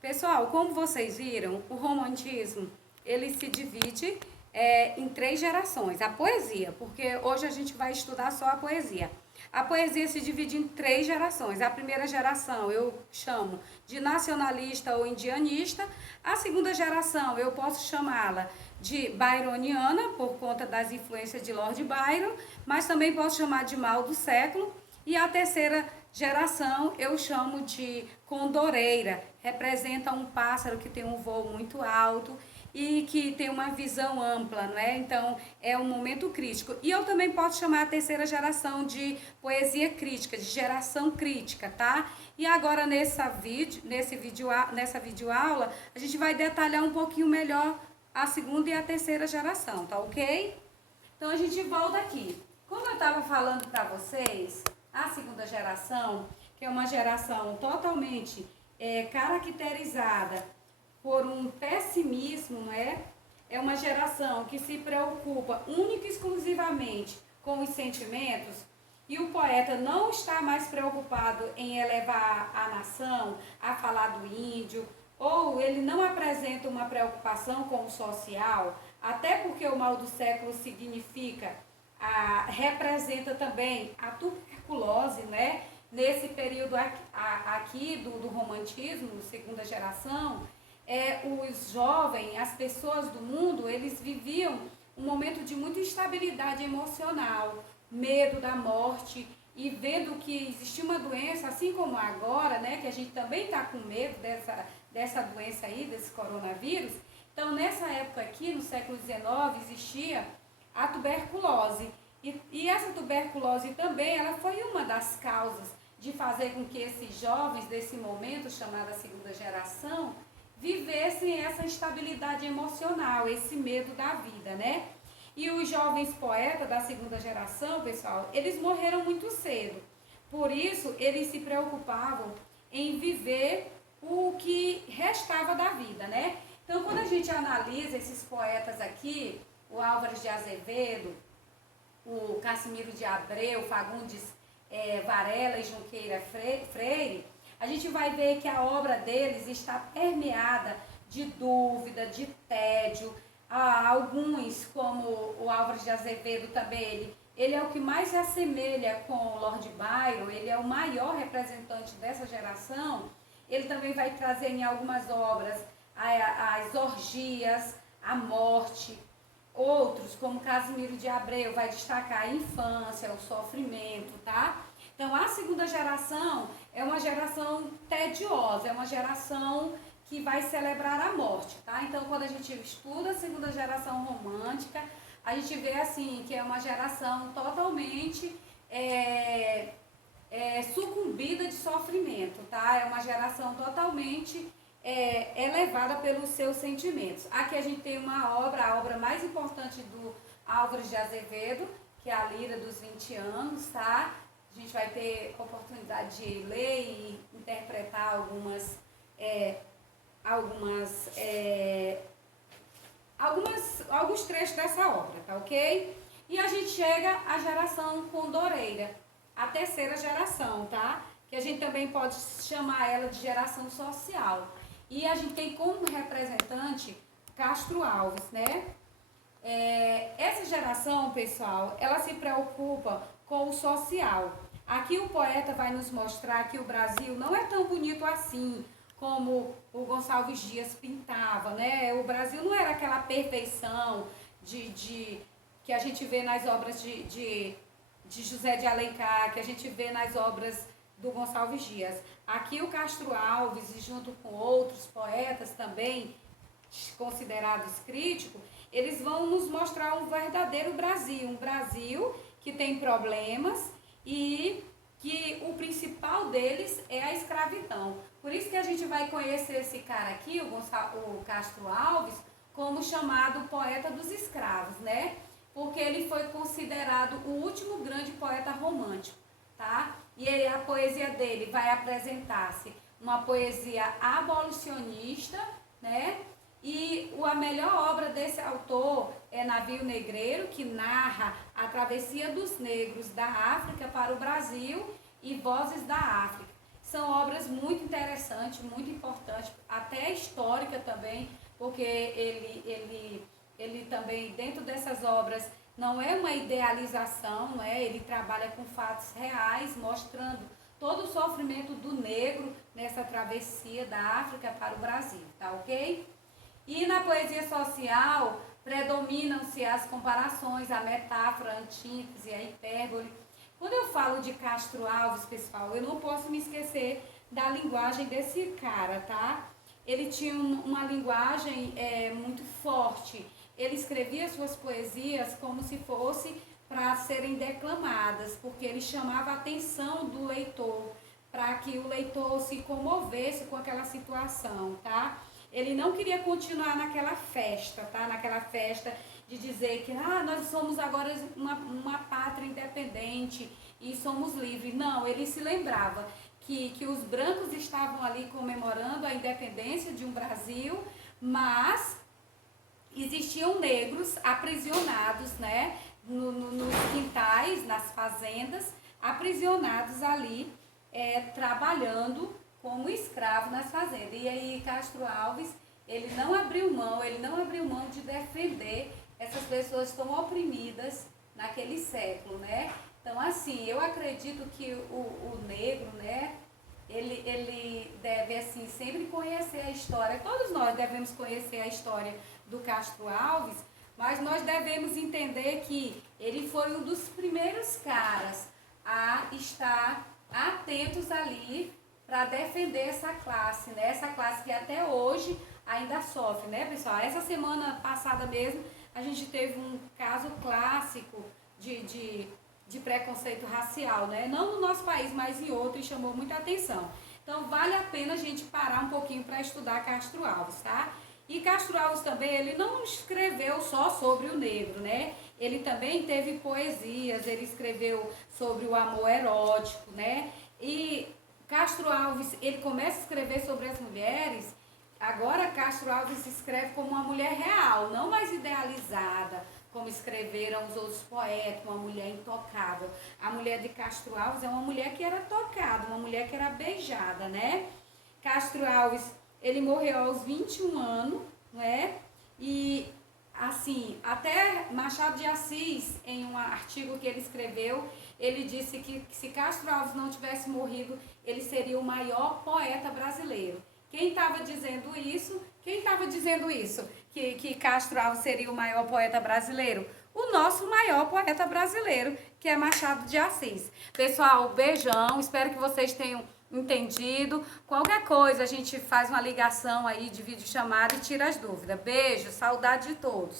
Pessoal, como vocês viram, o romantismo, ele se divide em três gerações. A poesia, porque hoje a gente vai estudar só a poesia. A poesia se divide em três gerações. A primeira geração eu chamo de nacionalista ou indianista. A segunda geração eu posso chamá-la de byroniana, por conta das influências de Lord Byron, mas também posso chamar de mal do século. E a terceira geração eu chamo de condoreira, representa um pássaro que tem um voo muito alto e que tem uma visão ampla, não é? Então é um momento crítico. E eu também posso chamar a terceira geração de poesia crítica, de geração crítica, tá? E agora nessa videoaula, a gente vai detalhar um pouquinho melhor a segunda e a terceira geração, tá ok? Então a gente volta aqui. Como eu estava falando para vocês, a segunda geração, que é uma geração totalmente caracterizada por um pessimismo, não é? É uma geração que se preocupa única e exclusivamente com os sentimentos, e o poeta não está mais preocupado em elevar a nação, a falar do índio, ou ele não apresenta uma preocupação com o social, até porque o mal do século significa, representa também a tuberculose, né? Nesse período aqui do romantismo, segunda geração, os jovens, as pessoas do mundo, eles viviam um momento de muita instabilidade emocional, medo da morte, e vendo que existia uma doença, assim como agora, né, que a gente também está com medo dessa doença aí, desse coronavírus. Então, nessa época aqui, no século XIX, existia a tuberculose. E essa tuberculose também, ela foi uma das causas de fazer com que esses jovens desse momento, chamada segunda geração, vivessem essa instabilidade emocional, esse medo da vida, né? E os jovens poetas da segunda geração, pessoal, eles morreram muito cedo. Por isso, eles se preocupavam em viver o que restava da vida, né? Então, quando a gente analisa esses poetas aqui, o Álvares de Azevedo, o Cassimiro de Abreu, Fagundes Varela e Junqueira Freire, a gente vai ver que a obra deles está permeada de dúvida, de tédio. Alguns, como o Álvares de Azevedo também, ele é o que mais se assemelha com o Lord Byron, ele é o maior representante dessa geração. Ele também vai trazer em algumas obras as orgias, a morte. Outros, como Casimiro de Abreu, vai destacar a infância, o sofrimento, tá? Então, a segunda geração é uma geração tediosa, é uma geração que vai celebrar a morte, tá? Então, quando a gente estuda a segunda geração romântica, a gente vê, assim, que é uma geração totalmente sucumbida de sofrimento, tá? É uma geração totalmente elevada pelos seus sentimentos. Aqui a gente tem uma obra, a obra mais importante do Álvares de Azevedo, que é a Lira dos 20 anos, tá? A gente vai ter oportunidade de ler e interpretar alguns trechos dessa obra, tá ok? E a gente chega à geração condoreira, a terceira geração, tá? Que a gente também pode chamar ela de geração social. E a gente tem como representante Castro Alves, né? Essa geração, pessoal, ela se preocupa com o social. Aqui o poeta vai nos mostrar que o Brasil não é tão bonito assim como o Gonçalves Dias pintava, né? O Brasil não era aquela perfeição que a gente vê nas obras de José de Alencar, que a gente vê nas obras do Gonçalves Dias. Aqui o Castro Alves, e junto com outros poetas também considerados críticos, eles vão nos mostrar um verdadeiro Brasil, um Brasil que tem problemas e que o principal deles é a escravidão. Por isso que a gente vai conhecer esse cara aqui, o Castro Alves, como chamado poeta dos escravos, né? Porque ele foi considerado o último grande poeta romântico, tá? E a poesia dele vai apresentar-se uma poesia abolicionista, né? E a melhor obra desse autor é Navio Negreiro, que narra a travessia dos negros da África para o Brasil, e Vozes da África. São obras muito interessantes, muito importantes, até histórica também, porque ele também, dentro dessas obras, não é uma idealização, não é? Ele trabalha com fatos reais, mostrando todo o sofrimento do negro nessa travessia da África para o Brasil, tá ok? E na poesia social predominam-se as comparações, a metáfora, a antítese, a hipérbole. Quando eu falo de Castro Alves, pessoal, eu não posso me esquecer da linguagem desse cara, tá? Ele tinha uma linguagem muito forte. Ele escrevia suas poesias como se fosse para serem declamadas, porque ele chamava a atenção do leitor, para que o leitor se comovesse com aquela situação, tá? Ele não queria continuar naquela festa, tá? Naquela festa de dizer que nós somos agora uma pátria independente e somos livres. Não, ele se lembrava que os brancos estavam ali comemorando a independência de um Brasil, mas existiam negros aprisionados, né, nos quintais, nas fazendas, aprisionados ali, trabalhando como escravo nas fazendas. E aí Castro Alves, ele não abriu mão de defender essas pessoas tão oprimidas naquele século, né? Então, assim, eu acredito que o negro, né, ele deve, assim, sempre conhecer a história. Todos nós devemos conhecer a história do Castro Alves, mas nós devemos entender que ele foi um dos primeiros caras a estar atentos ali para defender essa classe, né? Essa classe que até hoje ainda sofre, né, pessoal? Essa semana passada mesmo, a gente teve um caso clássico de preconceito racial, né? Não no nosso país, mas em outro, e chamou muita atenção. Então, vale a pena a gente parar um pouquinho para estudar Castro Alves, tá? E Castro Alves também, ele não escreveu só sobre o negro, né? Ele também teve poesias, ele escreveu sobre o amor erótico, né? E Castro Alves, ele começa a escrever sobre as mulheres. Agora Castro Alves escreve como uma mulher real, não mais idealizada, como escreveram os outros poetas, uma mulher intocável. A mulher de Castro Alves é uma mulher que era tocada, uma mulher que era beijada, né? Castro Alves, ele morreu aos 21 anos, né? E, assim, até Machado de Assis, em um artigo que ele escreveu, ele disse que se Castro Alves não tivesse morrido, ele seria o maior poeta brasileiro. Quem estava dizendo isso? Que Castro Alves seria o maior poeta brasileiro? O nosso maior poeta brasileiro, que é Machado de Assis. Pessoal, beijão, espero que vocês tenham entendido. Qualquer coisa, a gente faz uma ligação aí de videochamada e tira as dúvidas. Beijo, saudade de todos.